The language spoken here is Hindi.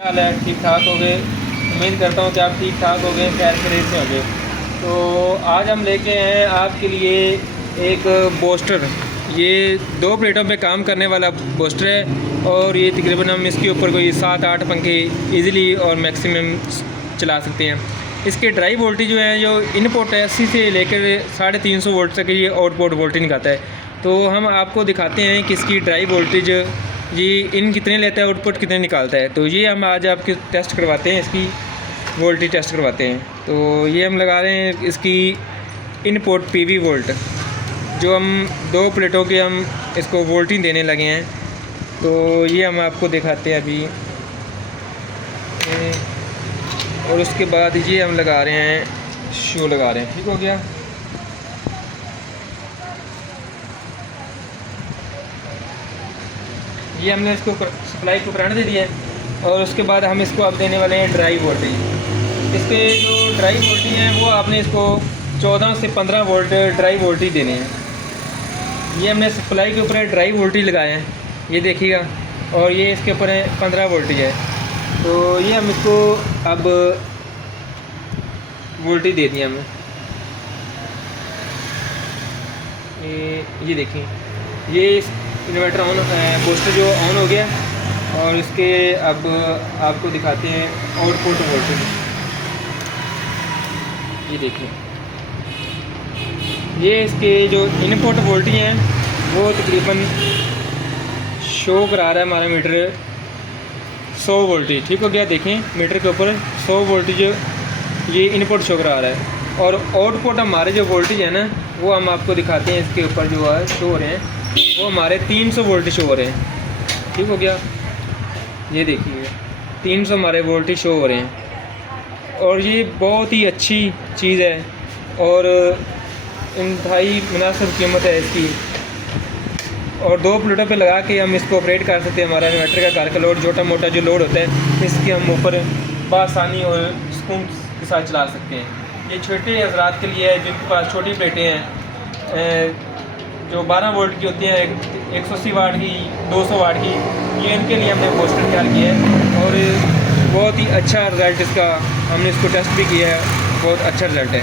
क्या हाल है? ठीक ठाक हो गए? उम्मीद करता हूँ कि आप ठीक ठाक हो गए, खैर खैरियत से हो गए। तो आज हम लेके आए हैं आपके लिए एक बूस्टर। ये 2 प्लेटों पे काम करने वाला बूस्टर है और ये तकरीबन हम इसके ऊपर कोई 7-8 पंखे इजीली और मैक्सिमम चला सकते हैं। इसके ड्राई वोल्टेज जो है, जो इनपुट है 80 से लेकर 350 वोल्ट तक ये आउटपुट वोल्टेज निकालता है। तो हम आपको दिखाते हैं कि इसकी ड्राई वोल्टेज ये इन कितने लेता है, आउटपुट कितने निकालता है। तो ये हम आज आपके टेस्ट करवाते हैं, इसकी वोल्टेज टेस्ट करवाते हैं। तो ये हम लगा रहे हैं इसकी इनपुट पीवी वोल्ट, जो हम 2 प्लेटों के हम इसको वोल्टेज देने लगे हैं। तो ये हम आपको दिखाते हैं अभी। और उसके बाद ये हम लगा रहे हैं, शो लगा रहे हैं। ठीक हो गया। ये हमने इसको सप्लाई को करंट दे दिया है और उसके बाद हम इसको अब देने वाले हैं ड्राई वोल्टेज। इसके जो ड्राई वोल्टेज हैं वो आपने इसको 14 से 15 वोल्ट ड्राई वोल्टेज देने हैं। ये हमने सप्लाई के ऊपर ड्राई वोल्टेज लगाए हैं, ये देखिएगा। और ये इसके ऊपर है 15 वोल्टेज है। तो ये हम इसको अब वोल्टेज दे दिए हमने। ये देखिए, ये इन्वर्टर ऑन, बूस्टर जो ऑन हो गया। और इसके अब आपको दिखाते हैं आउटपुट वोल्टेज। ये देखिए, ये इसके जो इनपुट वोल्टेज हैं वो तकरीबन शो करा रहा है हमारा मीटर 100 वोल्टेज। ठीक हो गया। देखें, मीटर के ऊपर 100 वोल्टेज ये इनपुट शो करा रहा है। और आउटपुट हमारे जो वोल्टेज है ना, वो हम आपको दिखाते हैं। इसके ऊपर जो है शो हो रहे हैं वो हमारे 300 वोल्टेज शो हो रहे हैं। ठीक हो गया। ये देखिए, 300 हमारे वोल्टेज शो हो रहे हैं। और ये बहुत ही अच्छी चीज़ है और इंतहाई मुनासिब कीमत है इसकी। और 2 प्लेटों पे लगा के हम इसको ऑपरेट कर सकते हैं। हमारा इन्वर्टर का घर का लोड, छोटा मोटा जो लोड होता है, इसके हम ऊपर बआसानी और सुकून के साथ चला सकते हैं। ये छोटे हज़रात के लिए है जिनके पास छोटी प्लेटें हैं, जो 12 वोल्ट की होती हैं, 180 वाट की, 200 वाट की, ये इनके लिए हमने बूस्टर तैयार किया है। और बहुत ही अच्छा रिज़ल्ट इसका, हमने इसको टेस्ट भी किया है, बहुत अच्छा रिज़ल्ट है।